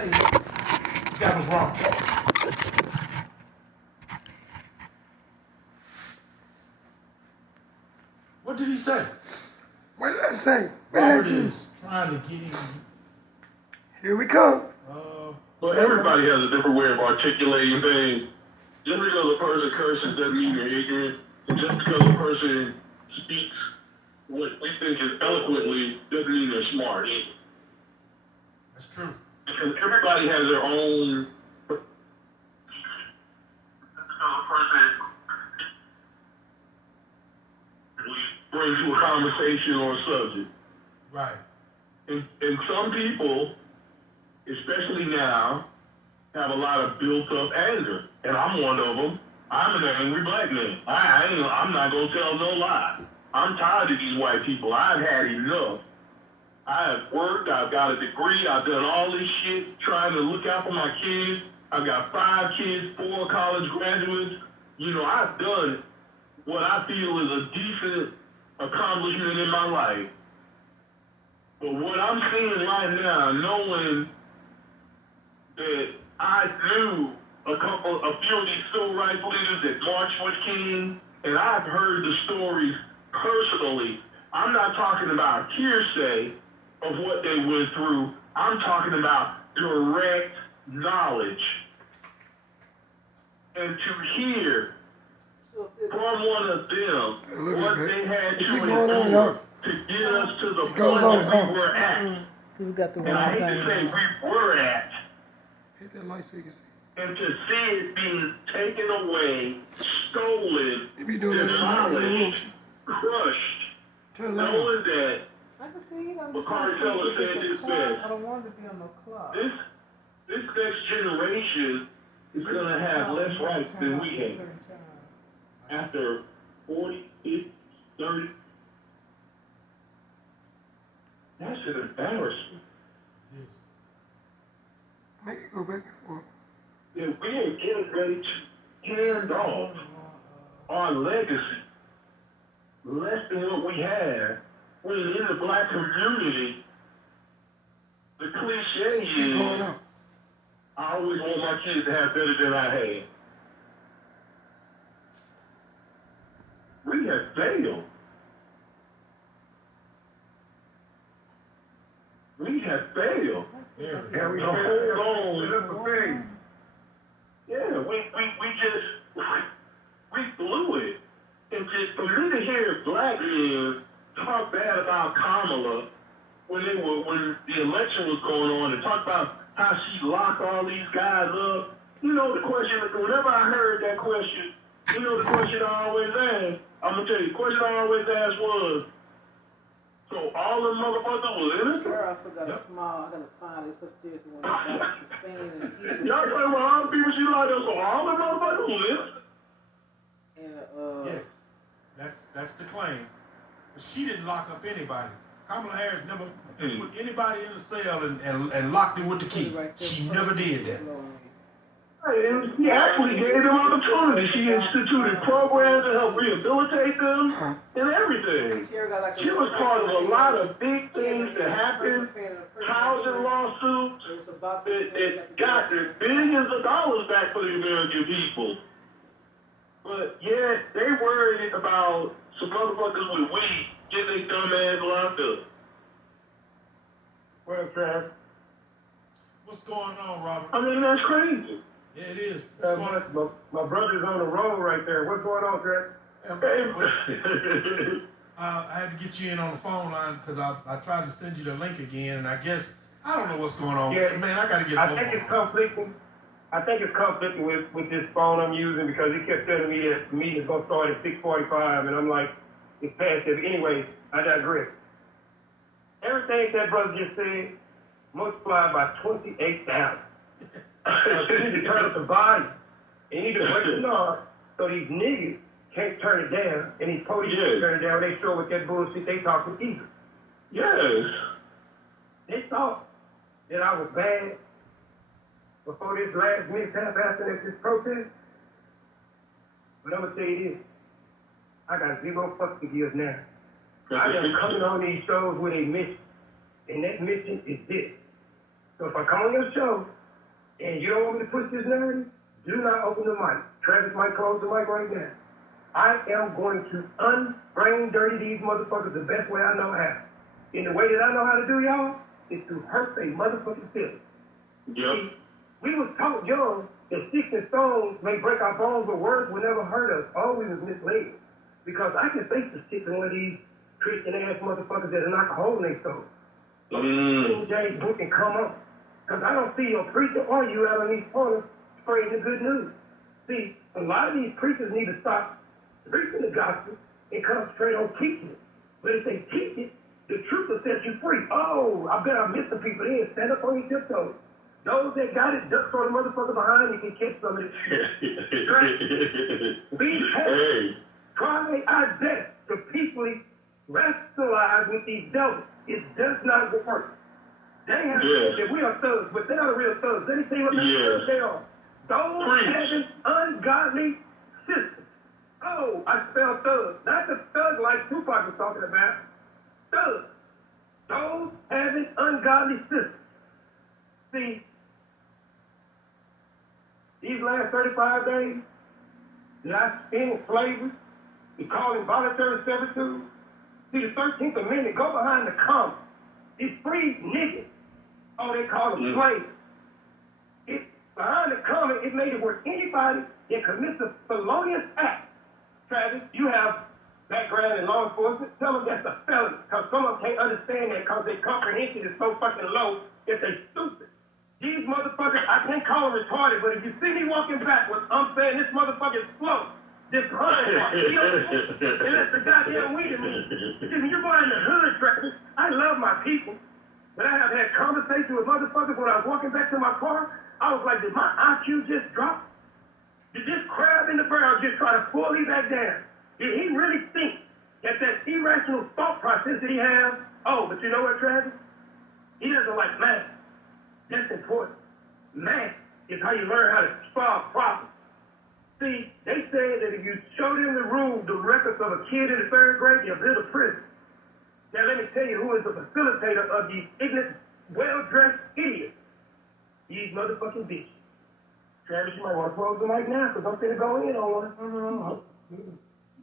say that was wrong. What did he say? What did I say? Robert is trying to get him. Here we come. Well, everybody has a different way of articulating things. Just because a person curses doesn't mean they're ignorant. And just because a person speaks what we think is eloquently doesn't mean they're smart. That's true. Because everybody has their own. Bring to a conversation or a subject. Right. And some people, especially now, have a lot of built-up anger, and I'm one of them. I'm an angry black man. I'm not gonna tell no lie. I'm tired of these white people. I've had enough. I have worked. I've got a degree. I've done all this shit trying to look out for my kids. I've got 5 kids, 4 college graduates. You know, I've done what I feel is a decent accomplishment in my life. But what I'm seeing right now, knowing that I knew a few of these civil rights leaders that marched with King, and I've heard the stories personally. I'm not talking about hearsay of what they went through. I'm talking about direct knowledge. And to hear from one of them what they had to endure to get us to the point that we were at. And I hate to say we were at. Hit that light so you can see. And to see it being taken away, stolen, demolished, crushed, knowing that McCarty Teller said this best. I don't want to be on the clock. This next generation is going to have less rights than we have. After 40, 50, 30. That's an embarrassment. Yes. Make it go back and forth. That we are getting ready to hand off our legacy less than what we have. When in the black community, the cliche is, I always want my kids to have better than I had. We have failed. We have failed. Yeah. And we hold on. Yeah, we blew it. And just for me to hear black men talk bad about Kamala when the election was going on and talk about how she locked all these guys up. You know the question, whenever I heard that question, you know the question I always asked, I'm going to tell you, the question I always asked was, so all the motherfuckers was innocent? Girl also got a small, I got to find it upstairs when I got some things and Y'all talking about all the people she locked up, so all the motherfuckers was innocent? And, Yes, that's the claim. But she didn't lock up anybody. Kamala Harris never put anybody in a cell and locked him with the key. She never did that. And she actually gave them opportunity. She instituted programs to help rehabilitate them and everything. She was part of a lot of big things that happened, housing lawsuits that got the billions of dollars back for the American people. But yeah, they worried about some motherfuckers with weed getting their dumb ass locked up. Well, Trav. What's going on, Robert? I mean, that's crazy. Yeah, it is. My brother's on the road right there. What's going on, Trav? I had to get you in on the phone line because I tried to send you the link again, and I guess I don't know what's going on. Yeah, man, I got to get. I think it's conflicting. I think it's conflicting with this phone I'm using because he kept telling me that the meeting is going to start at 6:45, and I'm like, it's past it. Anyway, I digress. Everything that brother just said multiplied by 28,000. You need to turn up the volume. You need to break the law so these niggas can't turn it down, and these police can't turn it down. They show with that bullshit they talking either. Yes. They thought that I was bad before this last mishap after this protest. But I'm going to tell you this. I got 0 fucks to give now. I am coming on these shows with a mission. And that mission is this. So if I come on your show and you don't want me to push this narrative, do not open the mic. Travis might close the mic right now. I am going to unbrain dirty these motherfuckers the best way I know how. And the way that I know how to do, y'all, is to hurt they motherfucking feelings. Yep. We was taught young that sticks and stones may break our bones, but words will never hurt us. All we was misled. Because I can face the shit to one of these Christian-ass motherfuckers that are not holding their soul. King James book and come on. Because I don't see your preacher or you out on these corners spreading the good news. See, a lot of these preachers need to stop preaching the gospel and concentrate on teaching it. But if they teach it, the truth will set you free. Oh, I bet I missed some people there. Stand up on your tiptoes. Those that got it, duck throw the motherfucker behind you can catch some of this shit. Be happy. Try our best to peacefully rationalize with these devils. It does not work. They have that we are thugs, but they're not real thugs. Let me tell you what thugs they are. Those having ungodly systems. Oh, I spell thugs. Not the thug like Tupac was talking about. Thugs. Those having ungodly systems. See, these last 35 days that I spent in slavery, we call involuntary servitude. See, the 13th Amendment, go behind the comma. These free niggas, oh, they call them slaves. Behind the comma, it made it where anybody that commits a felonious act, Travis, you have background in law enforcement, tell them that's a felony, because some of them can't understand that because their comprehension is so fucking low that they stupid. These motherfuckers, I can't call them retarded, but if you see me walking backwards, I'm saying this motherfucker is slow. This blind part, and that's the goddamn weed in me. See, when you're going in the hood, Travis, I love my people, but I have had conversations with motherfuckers when I was walking back to my car. I was like, did my IQ just drop? Did this crab in the barrel just try to pull me back down? Did he really think that irrational thought process that he has? Oh, but you know what, Travis? He doesn't like math. That's important. Math is how you learn how to solve problems. See, they said that if you showed in the room the records of a kid in the 3rd grade, you'll build a prison. Now let me tell you who is the facilitator of these ignorant, well-dressed idiots. These motherfucking bitches. Travis, you might want to close the mic now, because I'm finna go in on one.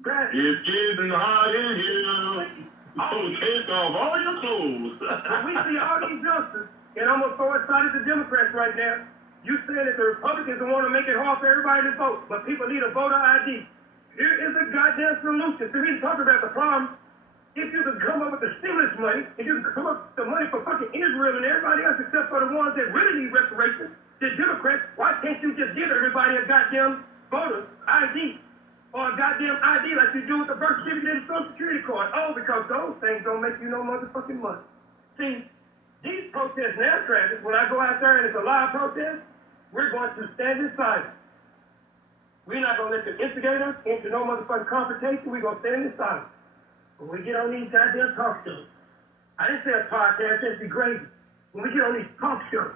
Travis. It's getting hot in here. Oh, take off all your clothes. We see all these youngsters, and I'm going to throw it side at the Democrats right now. You saying that the Republicans don't want to make it hard for everybody to vote, but people need a voter ID. Here is a goddamn solution. So he's talking about the problem. If you could come up with the stimulus money, if you could come up with the money for fucking Israel and everybody else except for the ones that really need reparations, the Democrats, why can't you just give everybody a goddamn voter ID? Or a goddamn ID like you do with the birth certificate and Social Security card. Oh, because those things don't make you no motherfucking money. See, these protests now, Travis, when I go out there and it's a live protest, we're going to stand in silence. We're not going to let them instigate us into no motherfucking confrontation. We're going to stand in silence. When we get on these goddamn talk shows, I didn't say a podcast, that's degrading. When we get on these talk shows,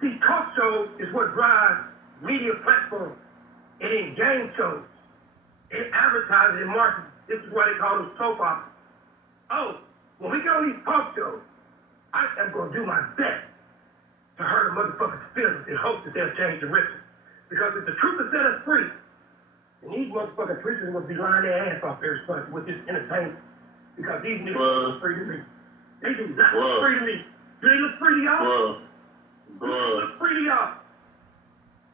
these talk shows is what drives media platforms. And in game shows, and advertising and marketing. This is why they call them soap operas. Oh, when we get on these talk shows, I am going to do my best to hurt a motherfucker's feelings in hopes that they'll change direction. Because if the truth will set us free, then these motherfucking preachers will be lying their ass off every Sunday with this entertainment. Because these niggas look free to me. They do not look free to me. Do they look free to y'all? Do they look free to y'all?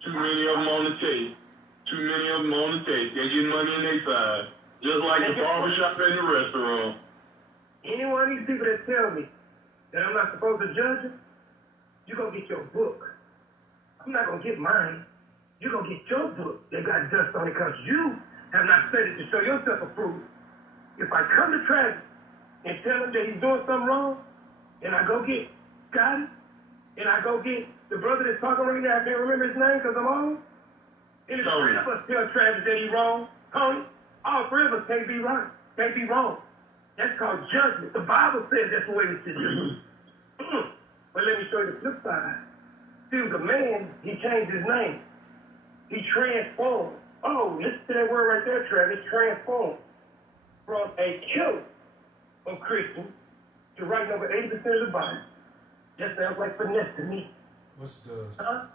Too many of them on the tape. Too many of them on the tape. They're getting money in their side. Just like the barbershop and the restaurant. Any one of these people that tell me that I'm not supposed to judge them, you're going to get your book. I'm not going to get mine. You're going to get your book that got dust on it because you have not studied to show yourself approved. If I come to Travis and tell him that he's doing something wrong, and I go get Scotty, and I go get the brother that's talking right now, I can't remember his name because I'm on, and the 3 of us tell Travis that he's wrong, Tony, all 3 of us can't be right, can't be wrong. That's called judgment. The Bible says that's the way we should do. But let me show you the flip side. See, the man, he changed his name. He transformed. Oh, listen to that word right there, Travis, transformed. From a killer of Christians to writing over 80% of the Bible. That sounds like finesse to me. What's it does? Huh?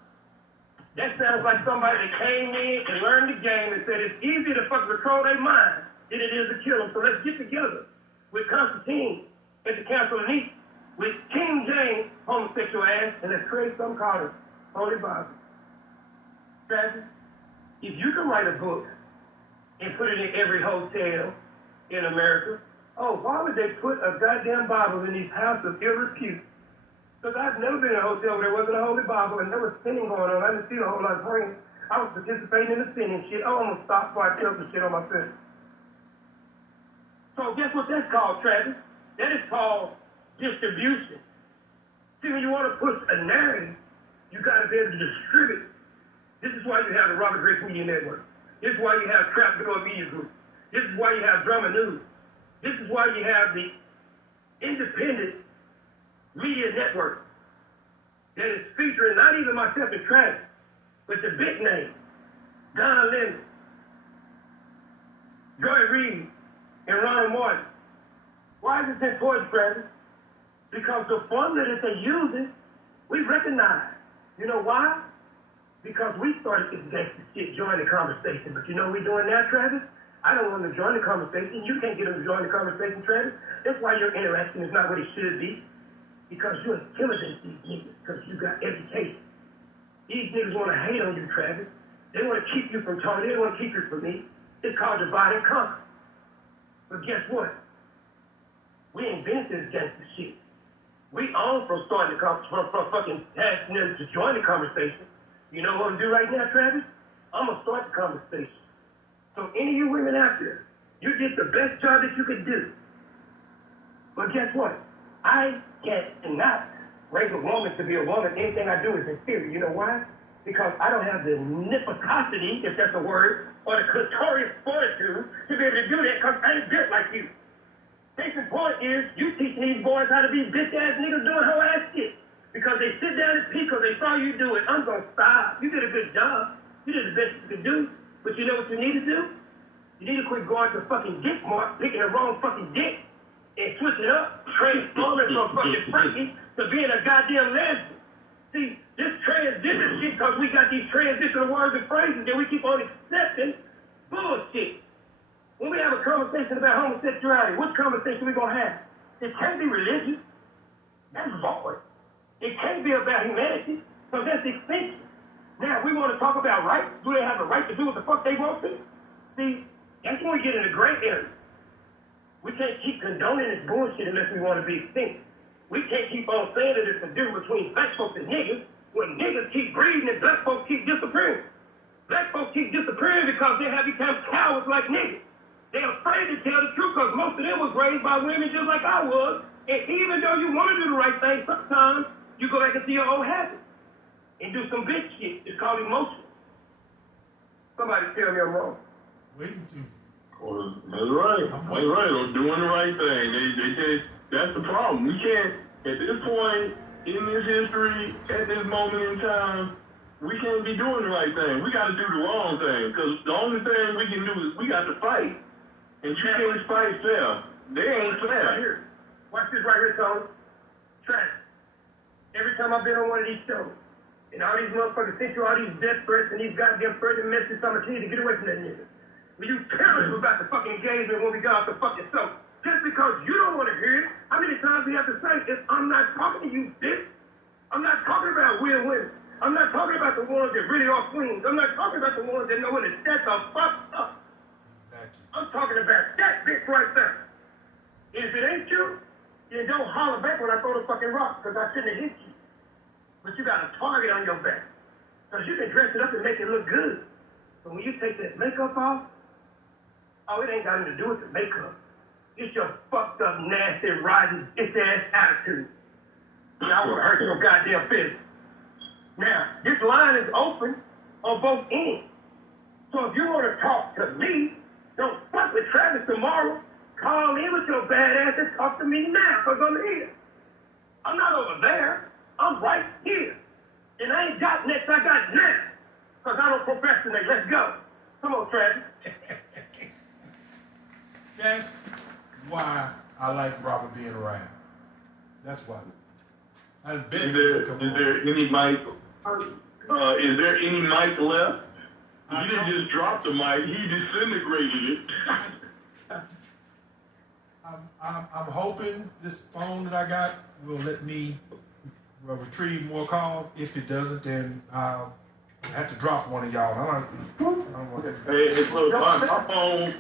That sounds like somebody that came in and learned the game and said it's easier to fucking control their mind than it is to kill them. So let's get together with Constantine at the Council of Nice, with King James, homosexual ass, and let's create some called the Holy Bible. Travis, if you can write a book and put it in every hotel in America, oh, why would they put a goddamn Bible in these houses of ill repute? Because I've never been in a hotel where there wasn't a Holy Bible and there was sinning going on. I didn't see a whole lot of praying. I was participating in the sinning shit. Oh, I'm going to stop before I tell some shit on myself. So guess what that's called, Travis? That is called distribution. See, when you want to push a narrative, you got to be able to distribute. This is why you have the Robert Grace Media Network. This is why you have Trap Door Media Group. This is why you have Drama News. This is why you have the independent media network that is featuring not even myself and Travis, but the big name, Don Lemon, Joy Reid, and Ronald Martin. Why is this important, Travis? Because the formula that they're using, we recognize. You know why? Because we started this gangster shit, join the conversation. But you know what we're doing now, Travis? I don't want to join the conversation. You can't get them to join the conversation, Travis. That's why your interaction is not what it should be. Because you intimidate these niggas, because you got education. These niggas want to hate on you, Travis. They want to keep you from talking. They want to keep you from me. It's called divide and conquer. But guess what? We invented this gangster shit. We own from starting the conversation, from fucking asking them to join the conversation. You know what I'm going to do right now, Travis? I'm going to start the conversation. So any of you women out there, you did the best job that you could do. But guess what? I cannot raise a woman to be a woman. Anything I do is inferior. You know why? Because I don't have the nipotosity, if that's a word, or the clitorial fortitude to be able to do that because I ain't built like you. Case in point is, you teaching these boys how to be bitch-ass niggas doing whole ass shit. Because they sit down and pee because they saw you do it. I'm going to stop. You did a good job. You did the best you could do. But you know what you need to do? You need to quit going to fucking dick mark, picking the wrong fucking dick, and switch it up, transforming from fucking Frankie to being a goddamn lesbian. See, this transition shit, because we got these transitional words and phrases that we keep on accepting, bullshit. When we have a conversation about homosexuality, what conversation we gonna have? It can't be religious. That's void. It can't be about humanity, because that's extinction. Now, we want to talk about rights. Do they have the right to do what the fuck they want to? See, that's when we get in the gray area. We can't keep condoning this bullshit unless we want to be extinct. We can't keep on saying that it's a difference between black folks and niggas when niggas keep breeding and black folks keep disappearing. Black folks keep disappearing because they have become cowards like niggas. They're afraid to tell the truth because most of them was raised by women just like I was. And even though you want to do the right thing, sometimes you go back into your old habits and do some bitch shit. It's called emotion. Somebody tell me I'm wrong. Waiting to. Well, that's right. That's right. I'm doing the right thing. They said that's the problem. We can't, at this point in this history, at this moment in time, we can't be doing the right thing. We got to do the wrong thing because the only thing we can do is we got to fight. And you can't fight fair. They ain't fair. Right here. Watch this right here, Tony. Trash. Every time I've been on one of these shows, and all these motherfuckers think you all these death threats and these goddamn further messages, I'm going to get away from that nigga. When you tell us about the fucking engagement when we got off the fucking show, just because you don't want to hear it, how many times we have to say, I'm not talking to you, bitch. I'm not talking about real women. I'm not talking about the ones that really are queens. I'm not talking about the ones that know when to shut the fuck up. Exactly. I'm talking about that bitch right there. If it ain't you, then don't holler back when I throw the fucking rock, because I shouldn't have hit you. But you got a target on your back. Because you can dress it up and make it look good. But when you take that makeup off, oh, it ain't got anything to do with the makeup. It's your fucked up, nasty, rotten, bitch-ass attitude. Y'all want to hurt your goddamn feelings. Now, this line is open on both ends. So if you want to talk to me, don't fuck with Travis tomorrow. Call in with your bad ass and talk to me now, because I'm here. I'm not over there. I'm right here. And I ain't got next, I got now. Because I don't procrastinate. Let's go. Come on, Travis. That's why I like Robert being around. That's why. I've been. Is there any mic? Is there any mic left? He didn't just drop the mic; he disintegrated it. I'm hoping this phone that I got will let me retrieve more calls. If it doesn't, then I'll have to drop one of y'all. I don't want to. Hey, look, my phone.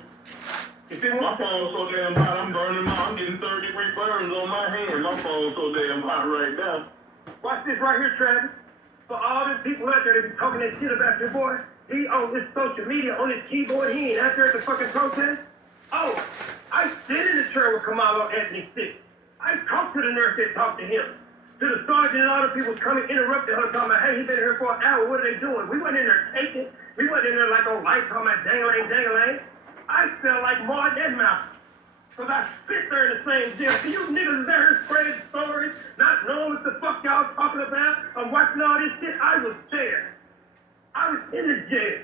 My phone's so damn hot, I'm burning my. I'm getting 30-degree burns on my hand. My phone's so damn hot right now. Watch this right here, Travis. For all the people out there that be talking that shit about your boy, he on his social media, on his keyboard, he ain't out there at the fucking protest. Oh, I sit in the chair with Kamala Anthony Stick. I talked to the nurse that talked to him. To the sergeant and all the people coming, interrupted her, talking about, hey, he been here for an hour, what are they doing? We wasn't in there taking. We wasn't in there like on light, talking about dang-a-lang. I felt like Martin and Malcolm. Because I spit there in the same jail. So you niggas there spreading stories, not knowing what the fuck y'all talking about. I'm watching all this shit. I was there. I was in the jail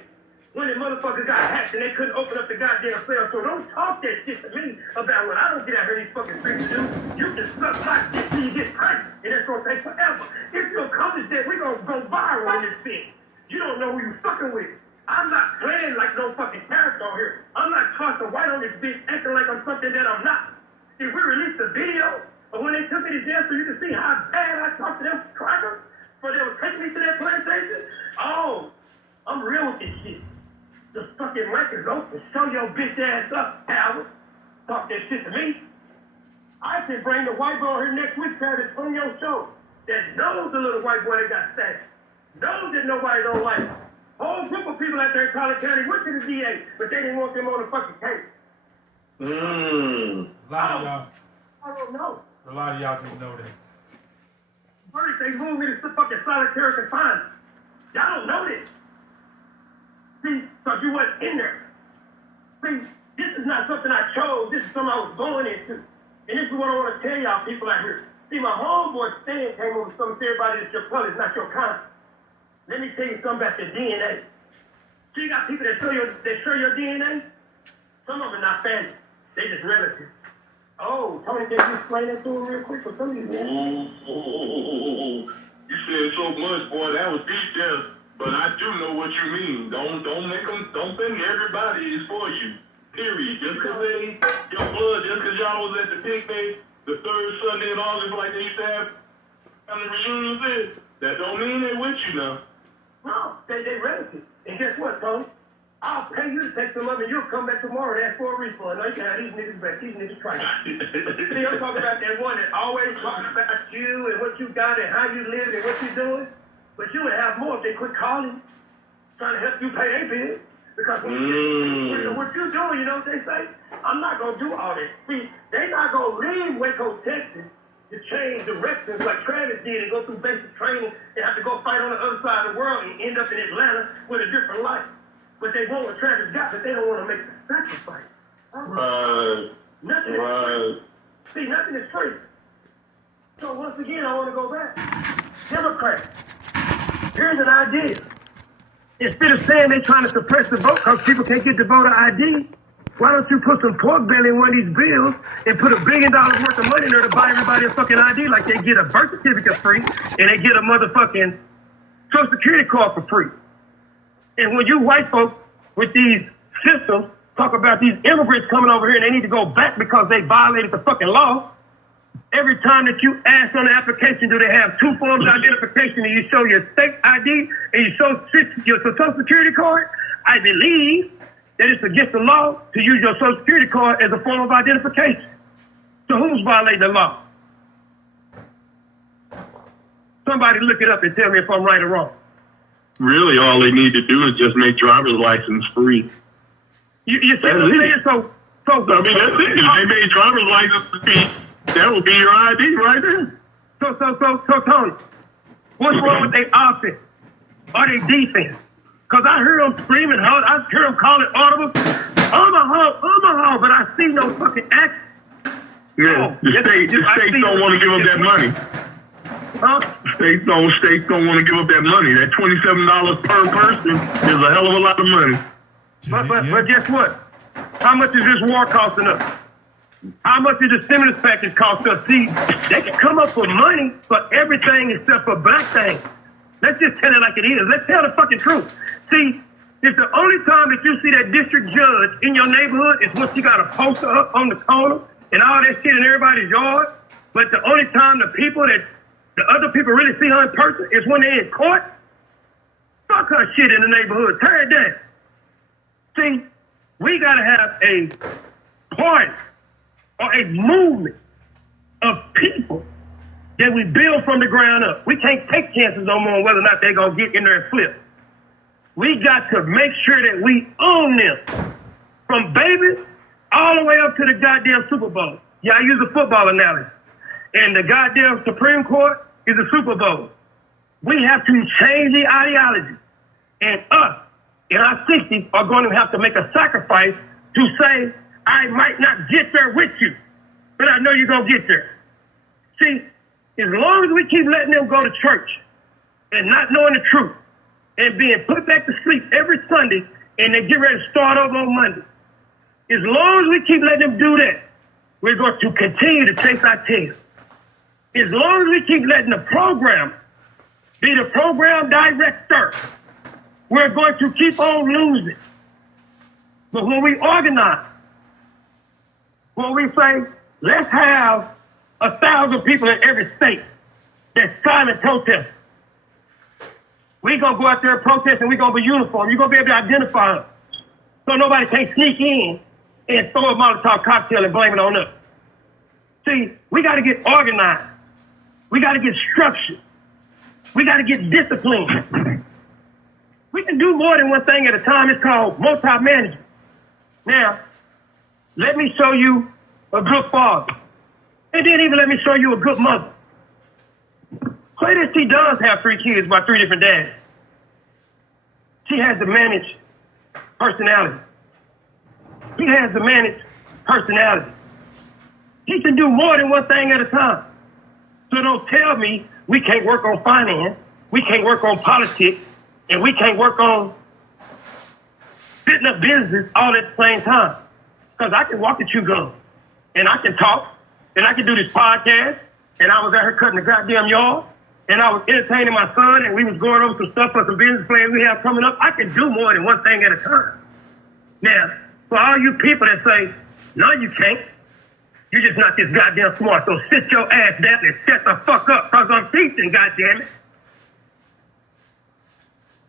when the motherfucker got hacked and they couldn't open up the goddamn cell. So don't talk that shit to me about what I don't get out here in these fucking streets to do. You can suck my dick till you get pregnant, and that's gonna take forever. If you accomplish that, we're gonna go viral in this bitch. You don't know who you fucking with. I'm not playing like no fucking character on here. I'm not tossing white on this bitch acting like I'm something that I'm not. If we released the video of when they took me to jail so you can see how bad I talked to them crackers for they were taking me to that plantation, oh, I'm real with this shit. The fucking record open. Show your bitch ass up, Howard. Talk that shit to me. I can bring the white boy here next week, Travis, on your show that knows the little white boy that got stabbed. Knows that nobody don't like him. Whole group of people out there in College County went to the DA, but they didn't want them on the fucking case. A lot of y'all. I don't know. A lot of y'all didn't know that. First, they moved me to fucking solitary confinement. Y'all don't know this. See, because you wasn't in there. See, this is not something I chose. This is something I was going into. And this is what I want to tell y'all people out here. See, my homeboy Stan came over to some everybody that's your color, not your kind. Let me tell you something about your DNA. So you got people that show your DNA? Some of them not family. They just relatives. Oh, Tony, can you explain that to him real quick for some of you? Ooh, you said so much, boy. That was deep there. But I do know what you mean. Don't think everybody is for you. Period. Just because your blood, just because y'all was at the picnic the third Sunday in August like they used to have on the reunions is, that don't mean they with you now. No, they relatives. And guess what, Tony? I'll pay you to take some of it. You'll come back tomorrow and ask for a refund. No, you can have these niggas back. These niggas trying. See, I'm talking about that one that always talking about you and what you got and how you live and what you're doing. But you would have more if they quit calling, trying to help you pay their bills. Because what you're doing, you know what they say? I'm not going to do all that. See, they not going to leave Waco, Texas, to change directions like Travis did and go through basic training and have to go fight on the other side of the world and end up in Atlanta with a different life. But they want what Travis got, but they don't want to make the sacrifice. Nothing is free. See, nothing is free. So once again, I want to go back. Democrats, here's an idea. Instead of saying they're trying to suppress the vote because people can't get the voter ID, why don't you put some pork belly in one of these bills and put $1 billion worth of money in there to buy everybody a fucking ID like they get a birth certificate free and they get a motherfucking Social Security card for free. And when you white folks with these systems talk about these immigrants coming over here and they need to go back because they violated the fucking law, every time that you ask on the application, do they have two forms of identification and you show your state ID and you show your Social Security card? I believe that it's against the law to use your Social Security card as a form of identification. So who's violating the law? Somebody look it up and tell me if I'm right or wrong. Really, all they need to do is just make driver's license free. You see what I'm saying? So I mean, that's it. If they made driver's license free, that would be your ID right there. So, Tony, what's wrong with their offense or their defense? Because I hear them screaming, I hear them calling audible, Omaha, but I see no fucking action. Yeah, the states don't want to give up that money. Huh? States don't want to give up that money. That $27 per person is a hell of a lot of money. But guess what? How much is this war costing us? How much did the stimulus package cost us? See, they can come up with money for everything except for black things. Let's just tell it like it is. Let's tell the fucking truth. See, it's the only time that you see that district judge in your neighborhood is when she got a poster up on the corner and all that shit in everybody's yard. But the only time the other people really see her in person is when they're in court. Fuck her shit in the neighborhood. Tear it down. See, we gotta have a party or a movement of people that we build from the ground up. We can't take chances no more on whether or not they're gonna get in there and flip. We got to make sure that we own them. From babies all the way up to the goddamn Super Bowl. Yeah, I use a football analogy. And the goddamn Supreme Court is a Super Bowl. We have to change the ideology. And us, in our 60s, are going to have to make a sacrifice to say, I might not get there with you, but I know you're going to get there. See, as long as we keep letting them go to church and not knowing the truth and being put back to sleep every Sunday and they get ready to start over on Monday, as long as we keep letting them do that, we're going to continue to chase our tail. As long as we keep letting the program be the program director, we're going to keep on losing. But when we organize, when we say, let's have 1,000 people in every state that's silent protest, we're going to go out there and protest and we're going to be uniform. You're going to be able to identify us. So nobody can sneak in and throw a Molotov cocktail and blame it on us. See, we got to get organized. We got to get structured. We got to get disciplined. We can do more than one thing at a time. It's called multi-management. Now, let me show you a good father. And then even let me show you a good mother. Say that she does have 3 kids by 3 different dads. She has the managed personality. He has the managed personality. He can do more than one thing at a time. So don't tell me we can't work on finance, we can't work on politics, and we can't work on setting up business all at the same time. Because I can walk and chew gum, and I can talk, and I can do this podcast, and I was out here cutting the goddamn yard, and I was entertaining my son, and we was going over some stuff for some business plans we have coming up. I can do more than one thing at a time. Now, for all you people that say, no, you can't. You're just not this goddamn smart, so sit your ass down and shut the fuck up, because I'm teaching, goddammit.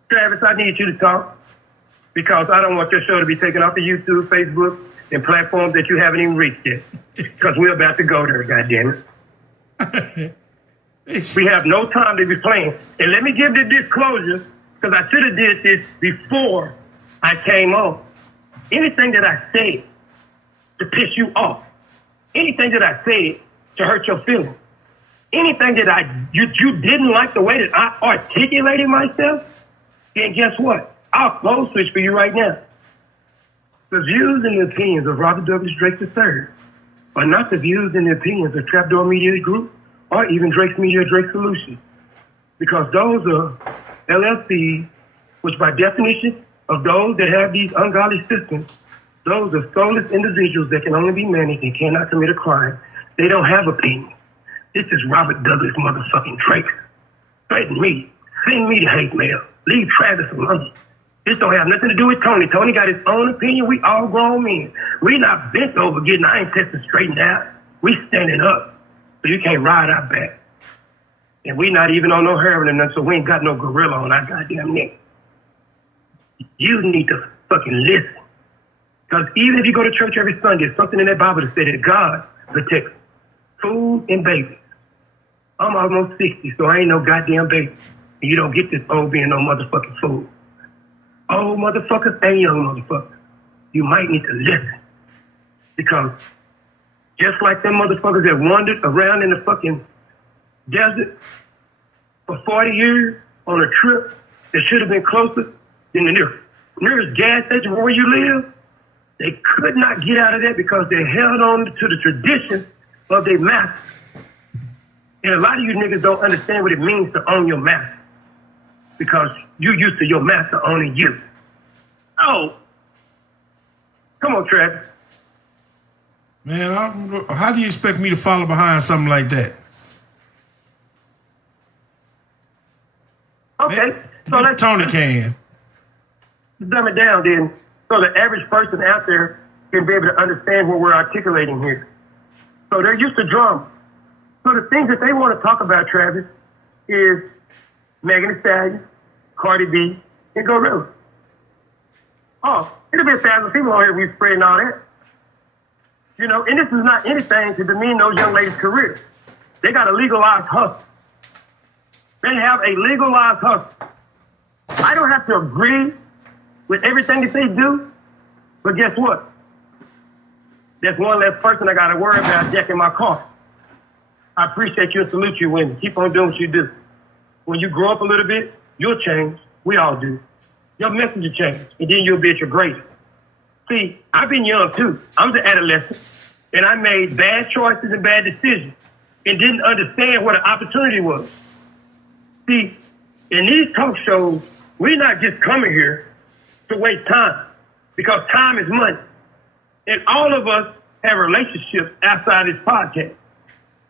Travis, I need you to talk, because I don't want your show to be taken off of YouTube, Facebook, and platforms that you haven't even reached yet, because we're about to go there, goddammit. We have no time to be playing. And let me give the disclosure, because I should have did this before I came on. Anything that I say to piss you off, anything that I said to hurt your feelings, anything that you didn't like the way that I articulated myself, then guess what? I'll close switch for you right now. The views and the opinions of Robert Douglas Drake III are not the views and the opinions of Trapdoor Media Group or even Drake's Media Drake Solutions, because those are LLCs, which by definition of those that have these ungodly systems, those are soulless individuals that can only be managed and cannot commit a crime. They don't have opinions. This is Robert Douglas motherfucking Drake. Threaten me. Send me the hate mail. Leave Travis alone. This don't have nothing to do with Tony. Tony got his own opinion. We all grown men. We not bent over getting our intestines straightened out. We standing up. So you can't ride our back. And we not even on no heroin or nothing, so we ain't got no gorilla on our goddamn neck. You need to fucking listen. Because even if you go to church every Sunday, there's something in that Bible that said that God protects food and babies. I'm almost 60, so I ain't no goddamn baby. And you don't get this old being no motherfucking fool. Old motherfuckers and young motherfuckers. You might need to listen. Because just like them motherfuckers that wandered around in the fucking desert for 40 years on a trip that should have been closer than the nearest gas station where you live, they could not get out of that because they held on to the tradition of their master. And a lot of you niggas don't understand what it means to own your master, because you're used to your master owning you. Oh, come on, Travis. Man, how do you expect me to follow behind something like that? Okay, so Maybe let's Tony can. dumb it down then, so the average person out there can be able to understand what we're articulating here. So they're used to drama. So the things that they want to talk about, Travis, is Megan Thee Stallion, Cardi B, and Gorilla. Oh, it'll be 1,000 people on here we spreading all that. You know, and this is not anything to demean those young ladies' careers. They got a legalized hustle. They have a legalized hustle. I don't have to agree with everything that they do, but guess what? There's one less person I got to worry about decking my car. I appreciate you and salute you, women. Keep on doing what you do. When you grow up a little bit, you'll change. We all do. Your message will change, and then you'll be at your greatest. See, I've been young too. I was an adolescent, and I made bad choices and bad decisions and didn't understand what an opportunity was. See, in these talk shows, we're not just coming here to waste time, because time is money. And all of us have relationships outside this podcast.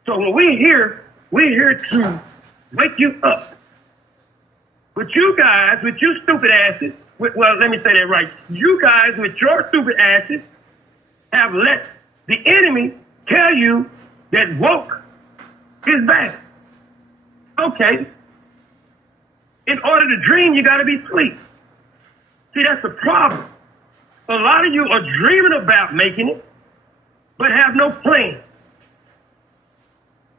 So when we're here to wake you up. But you guys, with you stupid asses, well, let me say that right. You guys, with your stupid asses, have let the enemy tell you that woke is bad. Okay. In order to dream, you got to be asleep. See, that's the problem. A lot of you are dreaming about making it, but have no plan.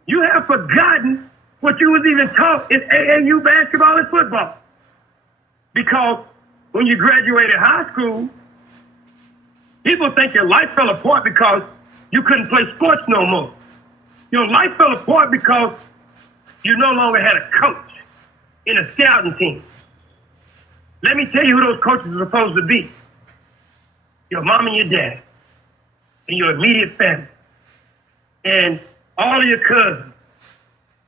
You have forgotten what you was even taught in AAU basketball and football. Because when you graduated high school, people think your life fell apart because you couldn't play sports no more. Your life fell apart because you no longer had a coach in a scouting team. Let me tell you who those coaches are supposed to be. Your mom and your dad, and your immediate family, and all of your cousins,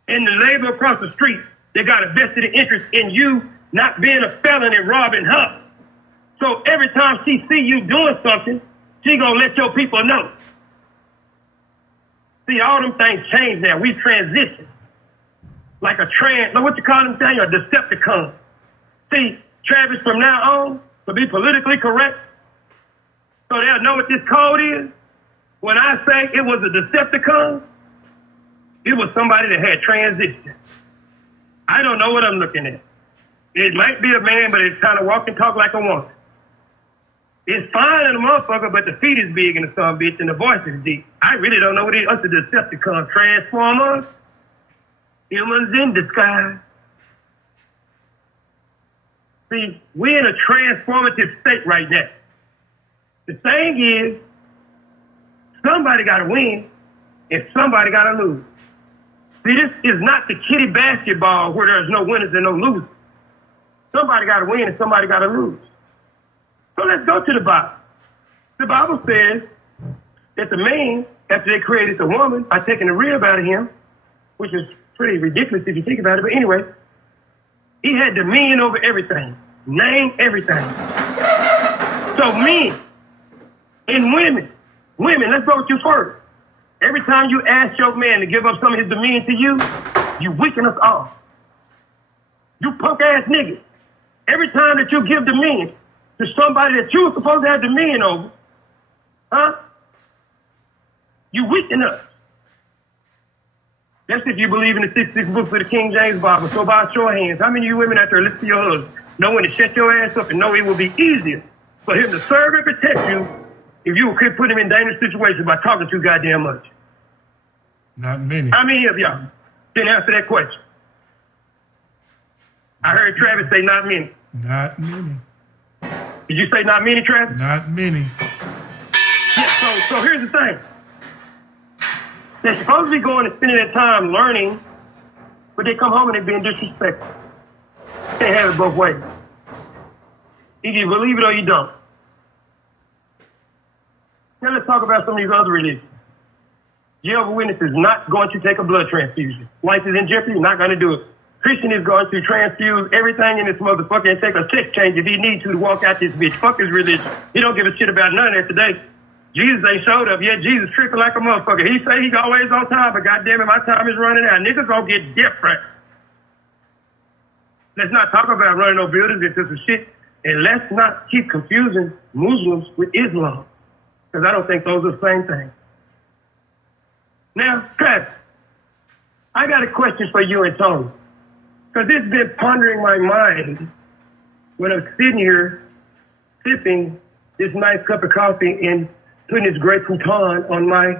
and the neighbor across the street. They got a vested interest in you not being a felon and robbing her. So every time she see you doing something, she gonna let your people know. See, all them things change now. We transition. Like what you call them thing? A Decepticon. See, Travis, from now on, to be politically correct, so they'll know what this code is. When I say it was a Decepticon, it was somebody that had transition. I don't know what I'm looking at. It might be a man, but it's kind of walk and talk like a woman. It's fine in a motherfucker, but the feet is big in the son bitch and the voice is deep. I really don't know what it is. Us the Decepticon, Transformers, humans in disguise. See, we're in a transformative state right now. The thing is, somebody got to win and somebody got to lose. See, this is not the kiddie basketball where there's no winners and no losers. Somebody got to win and somebody got to lose. So let's go to the Bible. The Bible says that the man, after they created the woman by taking the rib out of him, which is pretty ridiculous if you think about it, but anyway, he had dominion over everything. Name everything. So men and women, let's go with you first. Every time you ask your man to give up some of his dominion to you, you weaken us all. You punk ass niggas. Every time that you give dominion to somebody that you were supposed to have dominion over, you weaken us. That's if you believe in the 66 books of the King James Bible. So by show of hands, how many of you women out there listen to your husband, know when to shut your ass up and know it will be easier for him to serve and protect you if you could put him in dangerous situations by talking too goddamn much? Not many. How many of y'all didn't answer that question? I heard Travis say not many. Not many. Did you say not many, Travis? Not many. Yeah, so here's the thing. They're supposed to be going and spending their time learning, but they come home and they're being disrespectful. Can't have it both ways. Either you believe it or you don't. Now let's talk about some of these other religions. Jehovah's Witness is not going to take a blood transfusion. Life is in jeopardy, not going to do it. Christian is going to transfuse everything in this motherfucker and take a sex change if he needs to walk out this bitch. Fuck his religion. He don't give a shit about none of that today. Jesus ain't showed up yet. Jesus tripping like a motherfucker. He say he's always on time, but goddamn it, my time is running out. Niggas gonna get different. Let's not talk about running no buildings into some shit, and let's not keep confusing Muslims with Islam, because I don't think those are the same thing. Now, Travis, I got a question for you and Tony, because it's been pondering my mind when I'm sitting here sipping this nice cup of coffee and putting this Grey Poupon on my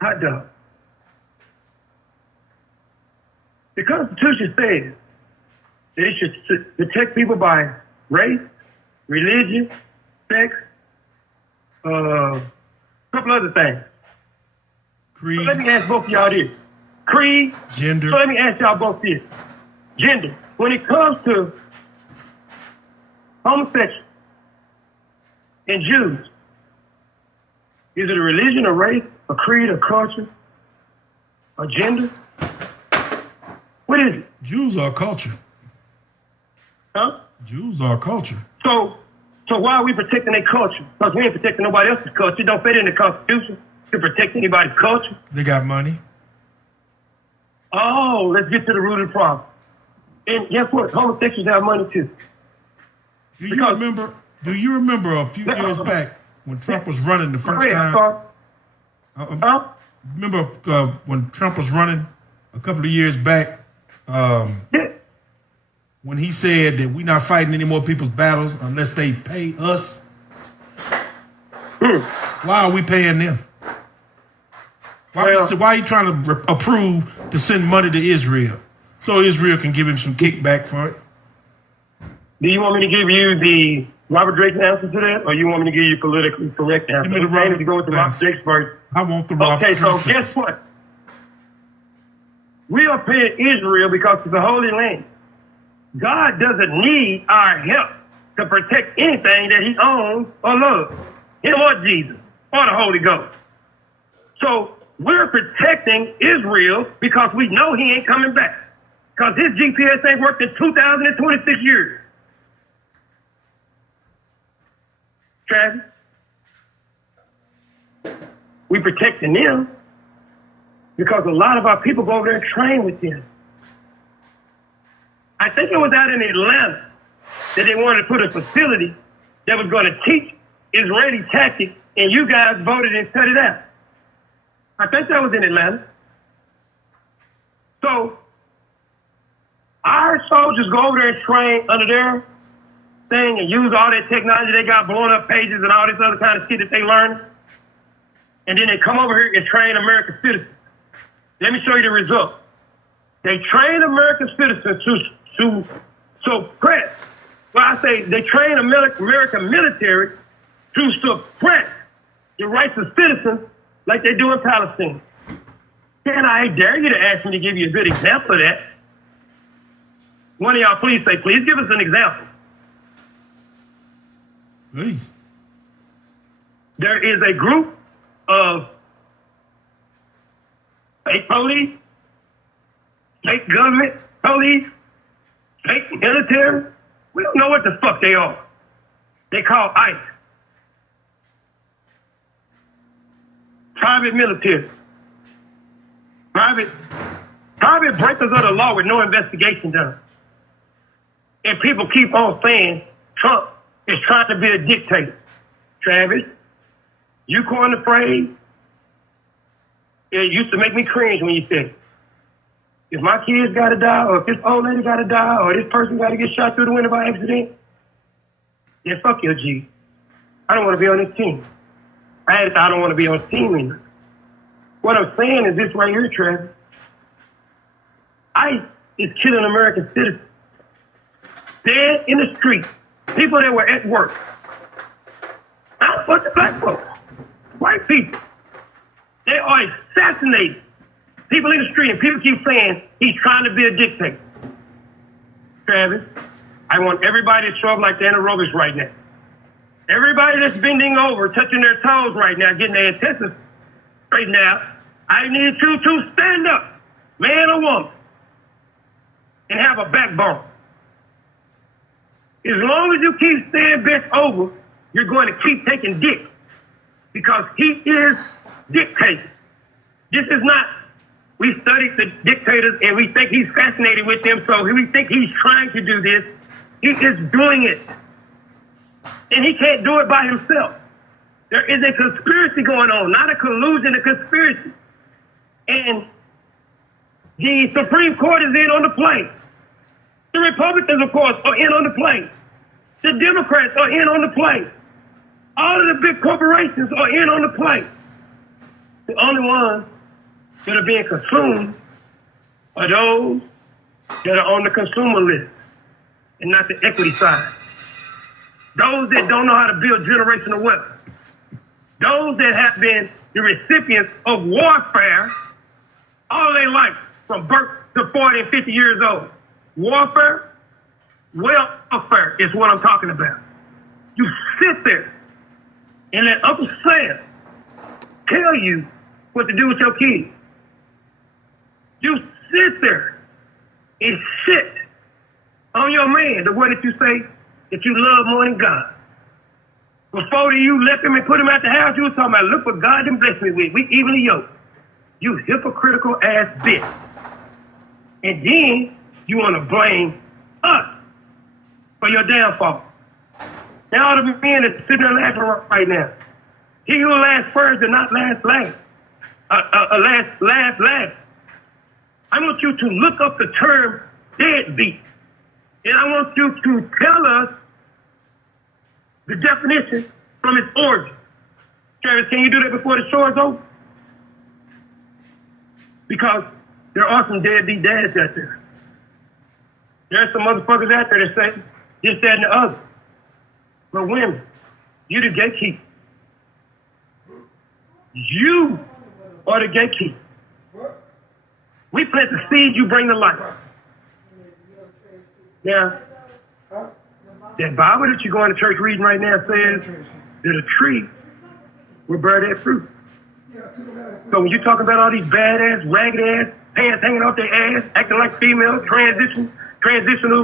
hot dog. The Constitution says that it should protect people by race, religion, sex, a couple other things. Creed, So let me ask both of y'all this. Creed, gender. so let me ask y'all both this. Gender. When it comes to homosexuals and Jews, is it a religion, a race, a creed, a culture, a gender? What is it? Jews are culture. Huh? Jews are culture. So why are we protecting their culture? Because we ain't protecting nobody else's culture. It don't fit in the Constitution to protect anybody's culture. They got money. Oh, let's get to the root of the problem. And guess what? Homosexuals have money too. Do Because- you remember a few years back when Trump was running the Go first ahead, time? Carl. Huh? Remember when Trump was running a couple of years back? Yeah. When he said that we're not fighting any more people's battles unless they pay us. Why are we paying them? Why are you trying to approve to send money to Israel so Israel can give him some kickback for it? Do you want me to give you the Robert Drake answer to that, or you want me to give you politically correct answer? Give me the I'm saying Robert to go with the Robert answer. Drake version. I want the Robert Okay, so Drake guess what? We are paying Israel because it's a holy land. God doesn't need our help to protect anything that he owns or loves. Him or Jesus or the Holy Ghost. So we're protecting Israel because we know he ain't coming back. Because his GPS ain't worked in 2026 years. Travis? We protecting them because a lot of our people go over there and train with them. I think it was out in Atlanta that they wanted to put a facility that was going to teach Israeli tactics, and you guys voted and cut it out. I think that was in Atlanta. So our soldiers go over there and train under their thing and use all that technology they got, blowing up pages and all this other kind of shit that they learn. And then they come over here and train American citizens. Let me show you the result. They train American citizens to suppress. Well, I say they train American military to suppress the rights of citizens like they do in Palestine. And I dare you to ask me to give you a good example of that. One of y'all please give us an example. Please. There is a group of fake police, fake government police, fake military. We don't know what the fuck they are. They call ICE. Private military. Private breakers of the law with no investigation done. And people keep on saying Trump is trying to be a dictator. Travis, you coined the phrase. It used to make me cringe when you said it. If my kids got to die, or if this old lady got to die, or this person got to get shot through the window by accident, then fuck your G. I don't want to be on this team. I don't want to be on this team anymore. What I'm saying is this right here, Travis. ICE is killing American citizens. Dead in the street. People that were at work. Not but the black folks. White people. They are assassinating people in the street, and people keep saying he's trying to be a dictator. Travis, I want everybody to show up like they're in aerobics right now. Everybody that's bending over, touching their toes right now, getting their intestines straightened out. I need you to stand up, man or woman, and have a backbone. As long as you keep staying bent over, you're going to keep taking dick. because he is dictator. This is not, we studied the dictators and we think he's fascinated with them, so we think he's trying to do this. He is doing it. And he can't do it by himself. There is a conspiracy going on, not a collusion, a conspiracy. And the Supreme Court is in on the play. The Republicans, of course, are in on the play. The Democrats are in on the play. All of the big corporations are in on the play. The only ones that are being consumed are those that are on the consumer list and not the equity side. Those that don't know how to build generational wealth. Those that have been the recipients of warfare all their life, from birth to 40 and 50 years old. Warfare, welfare is what I'm talking about. You sit there and let Uncle Sam tell you what to do with your kids. You sit there and shit on your man, the one that you say that you love more than God. Before you left him and put him at the house, you was talking about, look what God done blessed me with. We evenly yoked. You hypocritical ass bitch. And then you want to blame us for your downfall. Now all the men that's sitting there laughing right now. He who lasts first and not last. Last. I want you to look up the term deadbeat. And I want you to tell us the definition from its origin. Travis, can you do that before the show is over? Because there are some deadbeat dads out there. There are some motherfuckers out there that say this, that, and the other. But women, you the gatekeeper. You are the gatekeeper. We plant the seed, you bring the light. Now, that Bible that you're going to church reading right now says that a tree will bear that fruit. So when you talk about all these badass, ragged ass, pants hanging off their ass, acting like female, transitional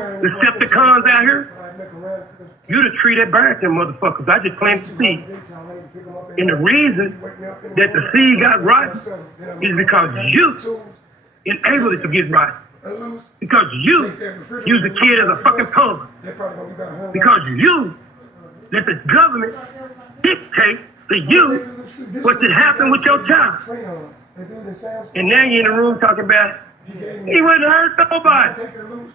Decepticons out here, you the tree that buried them motherfuckers. I just planted the seed. And the reason that the seed got rotten is because you enabled it to get rotten. Because you use the kid as a fucking pawn. Because you let the government dictate to you what should happen with your child. And now you're in the room talking about he wouldn't hurt nobody.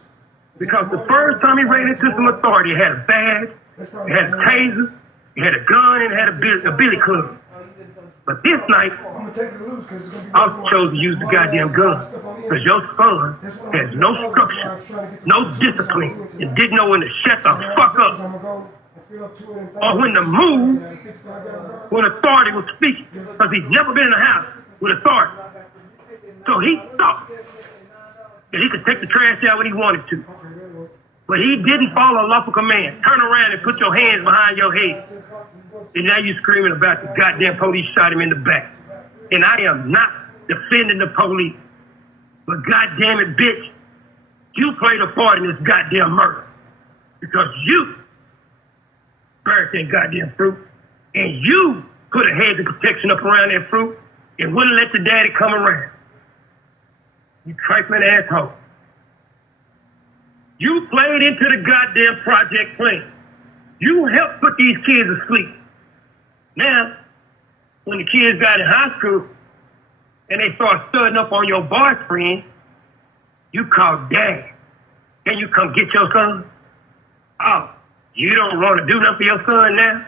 Because the first time he ran into some authority, he had a badge, he had a taser, he had a gun, and he had a billy club. But this night, I chose to use the goddamn gun. Because your son has no structure, no discipline, and didn't know when to shut the fuck up. Or when to move when authority was speaking. Because he's never been in a house with authority. So he thought that he could take the trash out when he wanted to. But he didn't follow lawful command. Turn around and put your hands behind your head. And now you're screaming about the goddamn police shot him in the back. And I am not defending the police. But goddamn it, bitch, you played a part in this goddamn murder. Because you buried that goddamn fruit. And you put a hedge of protection up around that fruit and wouldn't let the daddy come around. You trifling asshole. You played into the goddamn project plan. You helped put these kids to sleep. Now, when the kids got in high school and they start studying up on your boyfriend, you called dad. Can you come get your son? Oh, you don't want to do nothing for your son now?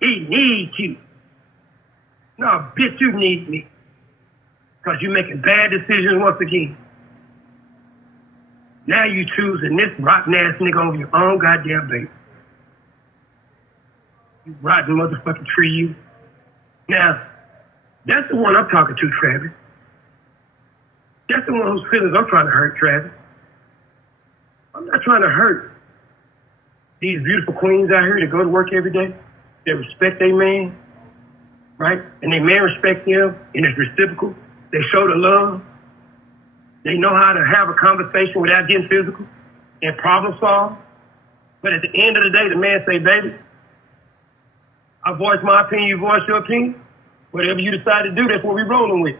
He needs you. No, bitch, you need me. Because you're making bad decisions once again. Now you choosing this rotten ass nigga over your own goddamn baby. You rotten motherfucking tree, you. Now, that's the one I'm talking to, Travis. That's the one whose feelings I'm trying to hurt, Travis. I'm not trying to hurt these beautiful queens out here that go to work every day, that respect their man, right? And their man respect them, and it's reciprocal. They show the love. They know how to have a conversation without getting physical and problem solve. But at the end of the day, the man say, baby, I voice my opinion, you voice your opinion. Whatever you decide to do, that's what we rolling with.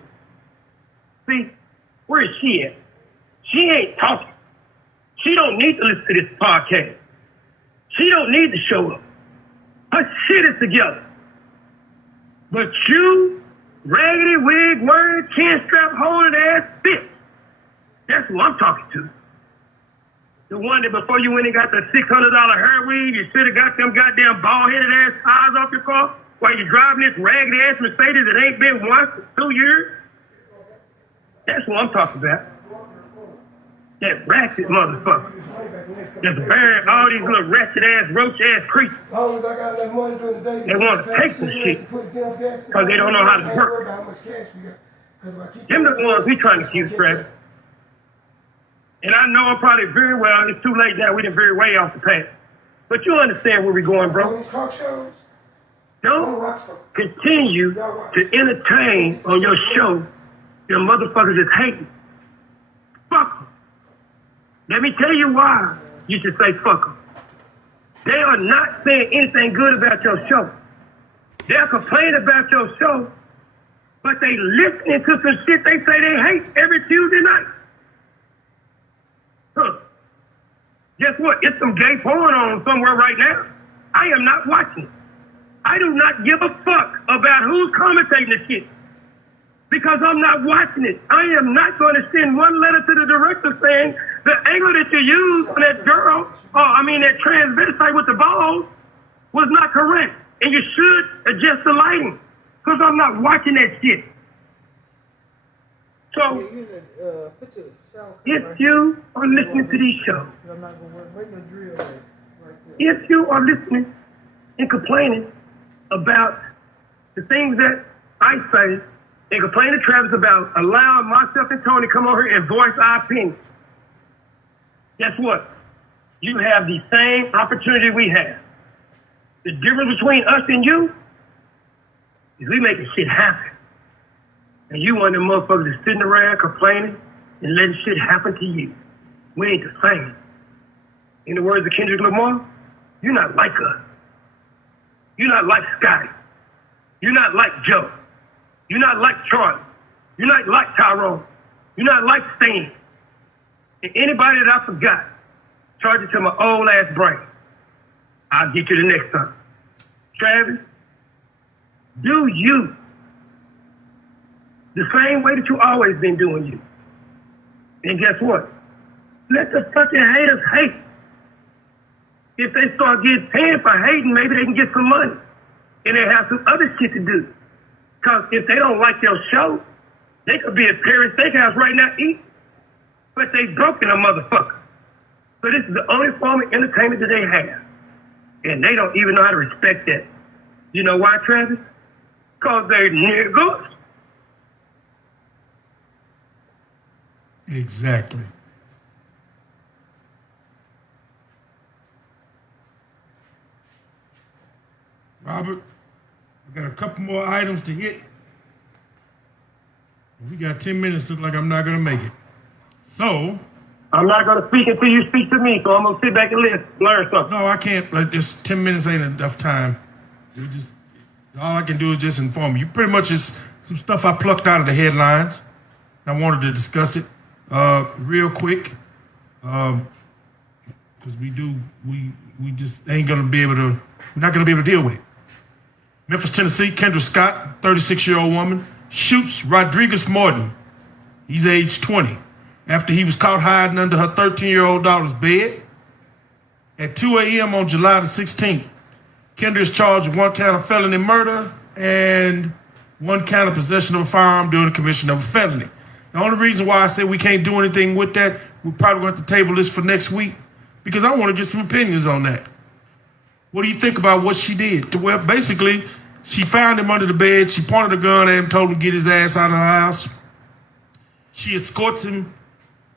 See, where is she at? She ain't talking. She don't need to listen to this podcast. She don't need to show up. Her shit is together. But you, raggedy wig wearing, chin strap holding ass bitch, that's who I'm talking to. The one that before you went and got the $600 hair weave, you should have got them goddamn bald-headed ass tires off your car while you're driving this raggedy ass Mercedes that ain't been once in 2 years. That's what I'm talking about. That ratchet motherfucker. Just burying all these little wretched ass, roach ass creatures. As long as I got enough money during the day, They want to take some shit because they don't know how to work. Them the ones we trying to keep, Travis. And I know I'm probably very well, it's too late now, we done very way off the path. But you understand where we're going, bro. Don't continue to entertain on your show them motherfuckers is hating. Fuck them. Let me tell you why you should say fuck them. They are not saying anything good about your show. They'll complain about your show, but they listening to some shit they say they hate every Tuesday night. Huh. Guess what? It's some gay porn on somewhere right now. I am not watching it. I do not give a fuck about who's commentating the shit because I'm not watching it. I am not going to send one letter to the director saying the angle that you used on that girl, that transvestite with the balls was not correct. And you should adjust the lighting because I'm not watching that shit. So, if you are listening to these shows, if you are listening and complaining about the things that I say and complaining to Travis about allowing myself and Tony to come over here and voice our opinion, guess what? You have the same opportunity we have. The difference between us and you is we making shit happen. And you one of them motherfuckers that's sitting around complaining and letting shit happen to you. We ain't the same. In the words of Kendrick Lamar, you're not like us. You're not like Scotty. You're not like Joe. You're not like Charlie. You're not like Tyrone. You're not like Stan. And anybody that I forgot, charge it to my old ass brain. I'll get you the next time. Travis, do you the same way that you always been doing you. And guess what? Let the fucking haters hate. If they start getting paid for hating, maybe they can get some money. And they have some other shit to do. Because if they don't like your show, they could be at Paris Steakhouse right now eating. But they broken a motherfucker. So this is the only form of entertainment that they have. And they don't even know how to respect that. You know why, Travis? Because they're niggas. Exactly. Robert, we got a couple more items to hit. We got 10 minutes. Look like I'm not going to make it. So. I'm not going to speak until you speak to me, so I'm going to sit back and learn something. No, I can't. Like this 10 minutes ain't enough time. All I can do is just inform you. Pretty much is some stuff I plucked out of the headlines. I wanted to discuss it real quick. Because we just ain't going to be able to, we're not going to be able to deal with it. Memphis, Tennessee, Kendra Scott, 36-year-old woman, shoots Rodriguez Morton. He's age 20. After he was caught hiding under her 13-year-old daughter's bed. At 2 a.m. on July the 16th, Kendra is charged with 1 count of felony murder and 1 count of possession of a firearm during the commission of a felony. The only reason why I say we can't do anything with that, we're probably going to table this for next week, because I want to get some opinions on that. What do you think about what she did? Well, basically, she found him under the bed. She pointed a gun at him, told him to get his ass out of her house. She escorts him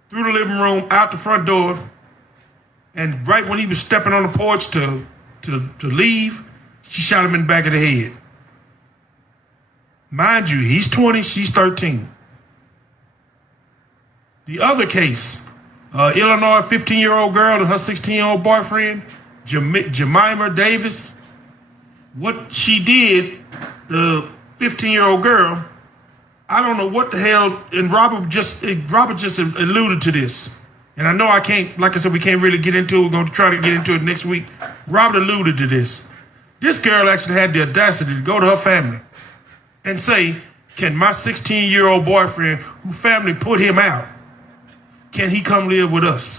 through the living room, out the front door, and right when he was stepping on the porch to leave, she shot him in the back of the head. Mind you, he's 20, she's 13. The other case, Illinois 15-year-old girl and her 16-year-old boyfriend, Jemima Davis, what she did, the 15-year-old girl, I don't know what the hell, and Robert just alluded to this. And I know I can't, like I said, we can't really get into it. We're going to try to get into it next week. Robert alluded to this. This girl actually had the audacity to go to her family and say, can my 16-year-old boyfriend, whose family put him out, can he come live with us?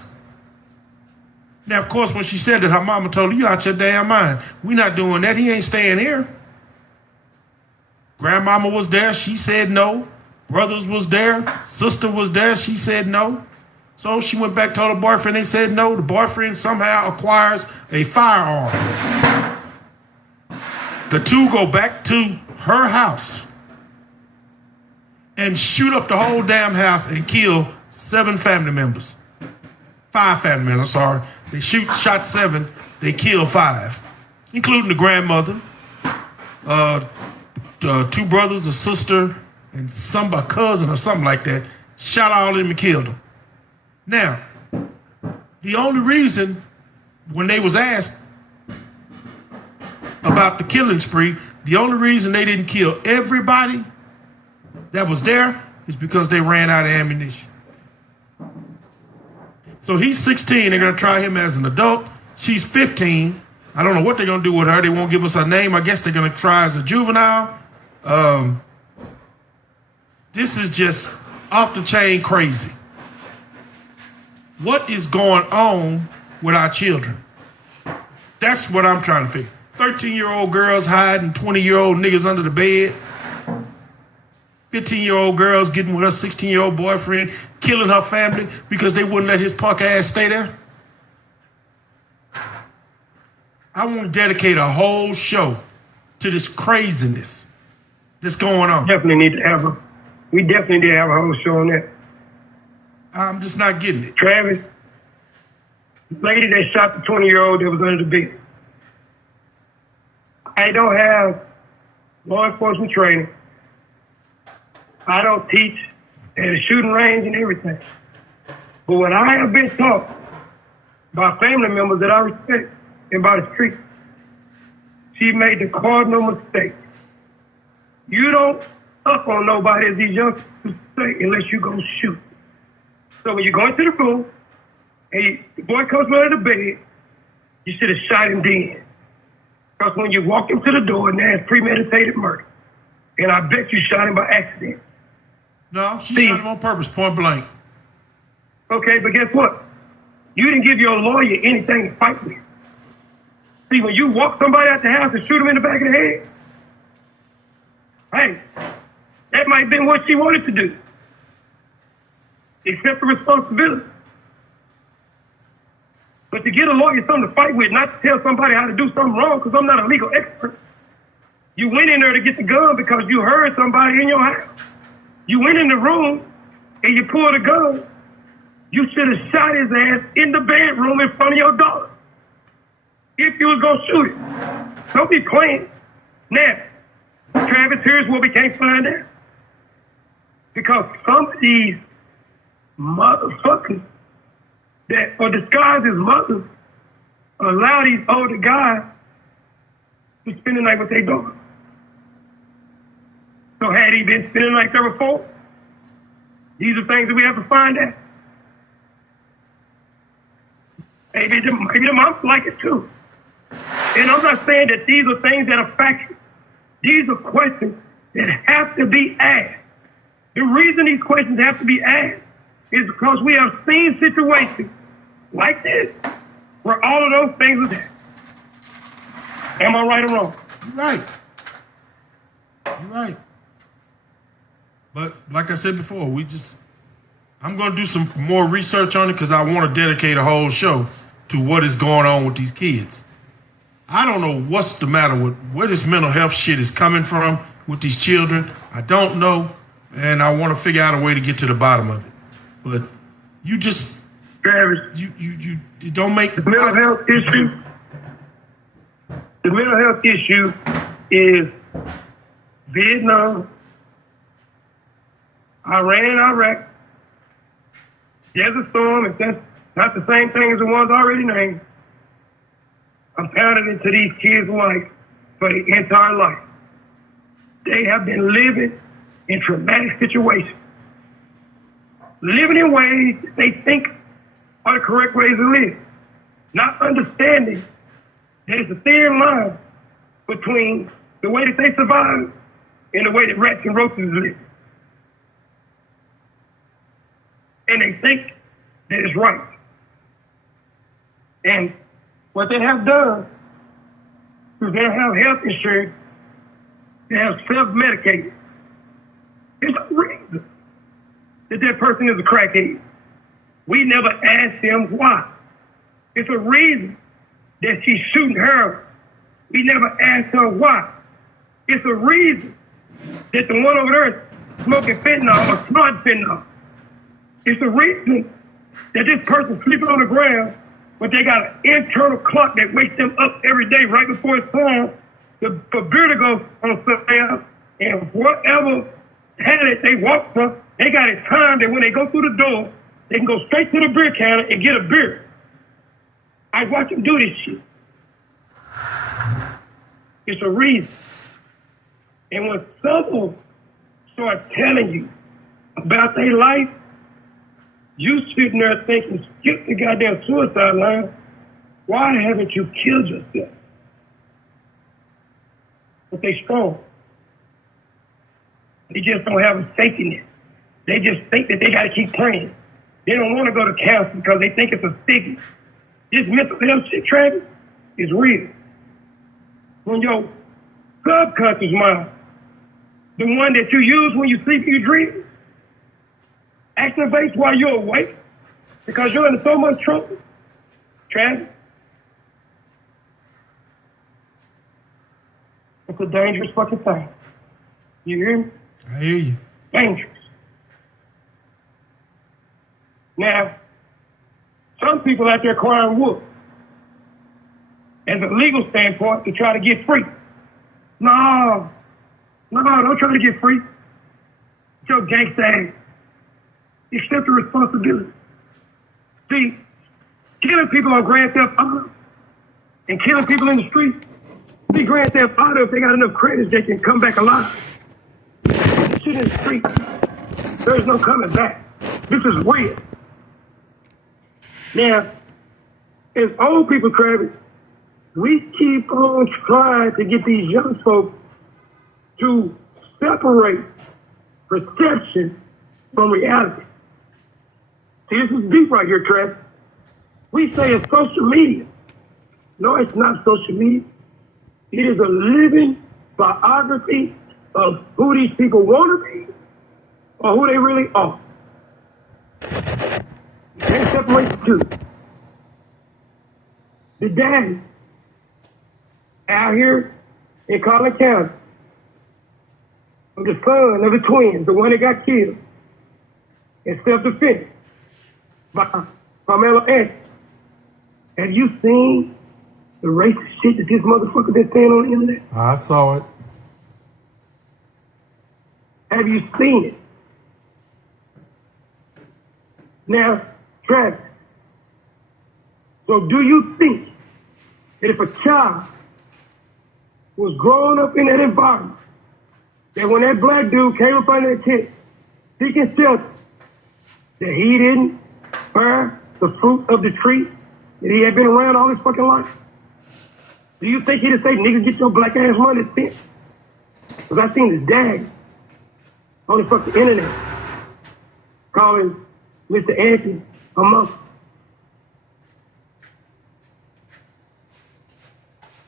Now, of course, when she said that, her mama told her, you out your damn mind. We not doing that. He ain't staying here. Grandmama was there. She said no. Brothers was there. Sister was there. She said no. So she went back, told her boyfriend. They said no. The boyfriend somehow acquires a firearm. The two go back to her house and shoot up the whole damn house and kill 7 family members. 5 family members, I'm sorry. They shot 7, they kill 5, including the grandmother, 2 brothers, a sister, and a cousin or something like that. Shot all of them and killed them. Now, the only reason when they was asked about the killing spree, the only reason they didn't kill everybody that was there is because they ran out of ammunition. So he's 16. They're going to try him as an adult. She's 15. I don't know what they're going to do with her. They won't give us her name. I guess they're going to try as a juvenile. This is just off the chain crazy. What is going on with our children? That's what I'm trying to figure. 13-year-old girls hiding 20-year-old niggas under the bed. 15-year-old girls getting with her 16-year-old boyfriend, killing her family because they wouldn't let his punk ass stay there. I want to dedicate a whole show to this craziness that's going on. We definitely need to have a whole show on that. I'm just not getting it. Travis, the lady that shot the 20-year-old that was under the bed. I don't have law enforcement training. I don't teach at a shooting range and everything. But what I have been taught by family members that I respect and by the street, she made the cardinal mistake. You don't up on nobody, as these youngsters say, unless you go shoot. So when you go into the room and the boy comes out of the bed, you should have shot him dead. Because when you walk into the door, now it's premeditated murder. And I bet you shot him by accident. No, she shot him on purpose, point blank. Okay, but guess what? You didn't give your lawyer anything to fight with. See, when you walk somebody out the house and shoot him in the back of the head, hey, that might have been what she wanted to do. Accept the responsibility. But to get a lawyer something to fight with, not to tell somebody how to do something wrong, because I'm not a legal expert. You went in there to get the gun because you heard somebody in your house. You went in the room and you pulled a gun. You should have shot his ass in the bedroom in front of your daughter. If you was going to shoot it. Don't be playing. Now, Travis, here's what we can't find out. Because some of these motherfuckers that are disguised as mothers allow these older guys to spend the night with their daughter. So had he been spending the night there before? These are things that we have to find out. Maybe the moms like it too. And I'm not saying that these are things that are factual. These are questions that have to be asked. The reason these questions have to be asked is because we have seen situations like this where all of those things are there. Am I right or wrong? You're right. You're right. But like I said before, I'm going to do some more research on it because I want to dedicate a whole show to what is going on with these kids. I don't know what's the matter with where this mental health shit is coming from with these children. I don't know, and I want to figure out a way to get to the bottom of it. But you just, Travis, you don't make the mental health issue. The mental health issue is Vietnam, Iran, Iraq, Desert Storm, if that's not the same thing as the ones already named. I'm pounding into these kids' life for their entire life. They have been living in traumatic situations, living in ways that they think are the correct ways to live, not understanding there's a thin line between the way that they survive and the way that rats and roaches live. And they think that it's right. And what they have done is they have health insurance, they have self-medicated. There's no reason that that person is a crackhead. We never asked them why. It's a reason that she's shooting heroin. We never asked her why. It's a reason that the one over there is smoking fentanyl or snort fentanyl. It's a reason that this person's sleeping on the ground, but they got an internal clock that wakes them up every day right before it's time for beer to go on sale. And whatever pallet they walk from, they got a time that when they go through the door, they can go straight to the beer counter and get a beer. I watch them do this shit. It's a reason. And when someone starts telling you about their life, you sitting there thinking, skip the goddamn suicide line. Why haven't you killed yourself? But they strong. They just don't have a safety net. They just think that they got to keep praying. They don't want to go to counseling because they think it's a stigma. This mental health shit, Travis, is real. When your subconscious mind, the one that you use when you sleep and you dream, activates while you're awake because you're in so much trouble, Travis, it's a dangerous fucking thing. You hear me? I hear you. Dangerous. Now, some people out there crying wolf as a legal standpoint to try to get free. No, don't try to get free. It's your gangsta ass. Accept the responsibility. See, killing people on Grand Theft Auto and killing people in the street. See, Grand Theft Auto, if they got enough credits, they can come back alive. Shit in the street, there's no coming back. This is real. Now, as old people, Travis, we keep on trying to get these young folks to separate perception from reality. See, this is deep right here, Travis. We say it's social media. No, it's not social media. It is a living biography of who these people want to be or who they really are. You can't separate the two. The daddy out here in Collin County, the son of the twins, the one that got killed in self-defense by Pamela Anthony. Have you seen the racist shit that this motherfucker been saying on the internet? I saw it. Have you seen it? Now, Travis, so do you think that if a child was growing up in that environment, that when that black dude came up under that tent seeking shelter, that he didn't bear the fruit of the tree that he had been around all his fucking life? Do you think he'd say, nigga, get your black ass money spent? Because I seen his dad on the fucking internet calling Mr. Anthony a monster.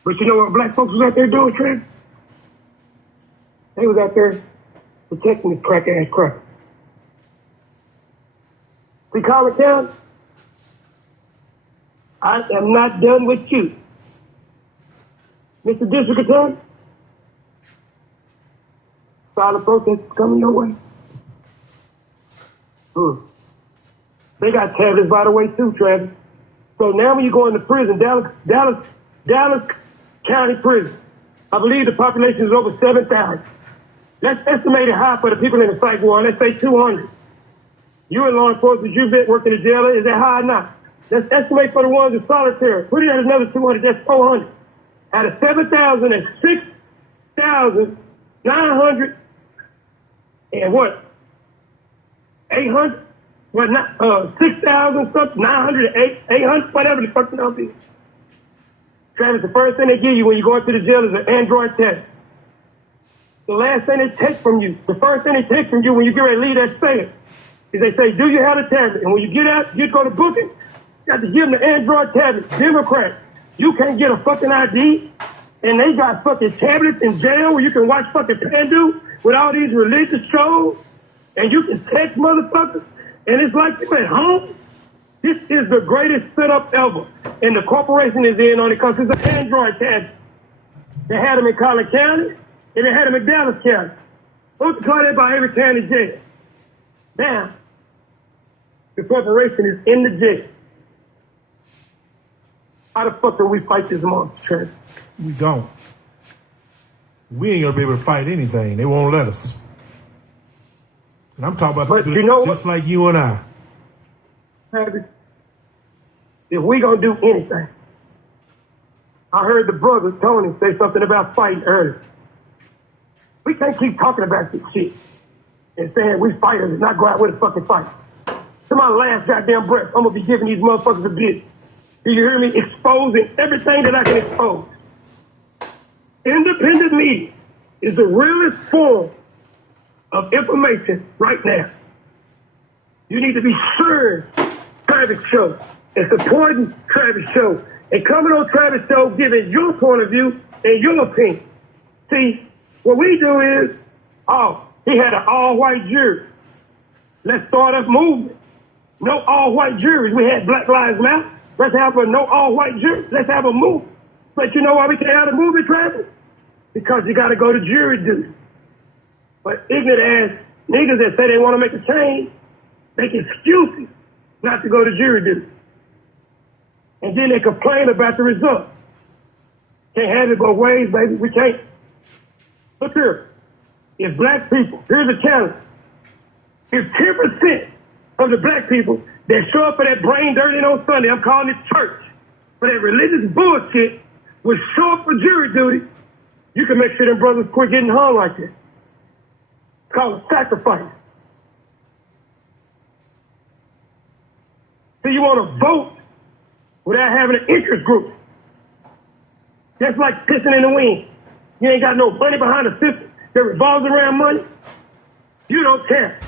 But you know what black folks was out there doing, Trent? They was out there protecting this crack-ass cracker. See, Collin County, I am not done with you. Mr. District Attorney, silent protest is coming your way. They got Travis by the way too, Travis. So now when you go into prison, Dallas County Prison, I believe the population is over 7,000. Let's estimate it high for the people in the psych ward. Let's say 200. You in law enforcement, you've been working in jail. Is that high or not? Let's estimate for the ones in solitary. Put it at another 200. That's 400. out of 7,000 and 6,900 and what? 800? What, not, 6,000 something, 908, 800, whatever the fuck the number is. Travis, the first thing they give you when you go into the jail is an Android test. The last thing they take from you, the first thing they take from you when you get ready to leave that cell is they say, do you have a tablet? And when you get out, you go to booking, you got to give them the Android tablet. Democrat, you can't get a fucking ID, and they got fucking tablets in jail where you can watch fucking Pandu with all these religious shows, and you can text motherfuckers, and it's like you at home. This is the greatest setup ever, and the corporation is in on it because it's an Android tablet. They had them in Collin County, and they had them in Dallas County. What's the call that by every county jail? Now, the corporation is in the jail. How the fuck do we fight this monster? We don't. We ain't gonna be able to fight anything. They won't let us. And I'm talking about But people you know just like you and I. If we gonna do anything, I heard the brother Tony say something about fighting earlier. We can't keep talking about this shit and saying we fighters and not go out with a fucking fight. To my last goddamn breath, I'm gonna be giving these motherfuckers a bit. Do you hear me? Exposing everything that I can expose. Independent media is the realest form of information right now. You need to be sharing Travis Show and supporting Travis Show and coming on Travis Show giving your point of view and your opinion. See, what we do is, he had an all-white jury. Let's start a movement. No all-white juries. We had Black Lives Matter. Let's have a no all-white jury. Let's have a movement. But you know why we can't have a movement, Travis? Because you got to go to jury duty. But ignorant ass niggas that say they want to make a change make excuses not to go to jury duty. And then they complain about the result. Can't have it both ways, baby. We can't. Look here. If black people, here's a challenge. If 10% of the black people that show up for that brain dirty on Sunday, I'm calling it church, for that religious bullshit, would show up for jury duty, you can make sure them brothers quit getting hung like this. It's called a sacrifice. So you want to vote without having an interest group. That's like pissing in the wind. You ain't got no money behind the system that revolves around money. You don't care.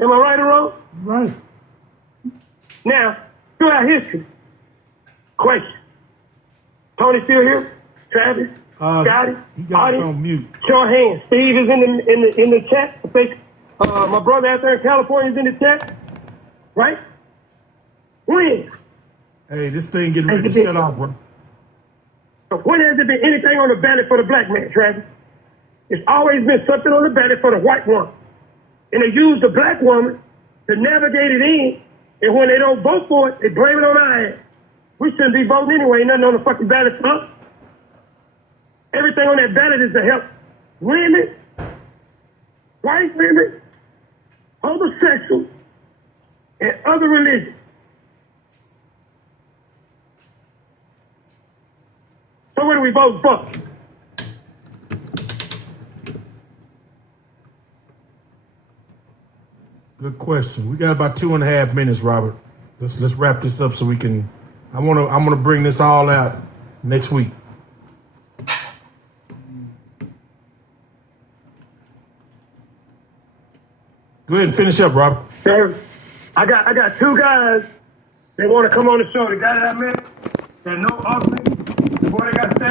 Am I right or wrong? Right. Now, throughout history, question. Tony still here? Travis? Scotty? He got us on mute. Show of hands. Steve is in the chat. I think my brother out there in California is in the chat. Right? When? Hey, this thing getting ready to shut off, bro. When has there been anything on the ballot for the black man, Travis? It's always been something on the ballot for the white woman. And they use the black woman to navigate it in. And when they don't vote for it, they blame it on our ass. We shouldn't be voting anyway. Ain't nothing on the fucking ballot for us. Everything on that ballot is to help women, white women, homosexuals, and other religions. So what do we vote for? Good question. We got about 2.5 minutes, Robert. Let's wrap this up so we can. I'm gonna bring this all out next week. Go ahead and finish up, Robert. I got two guys that want to come on the show. The guy that I met that know Austin, the boy that got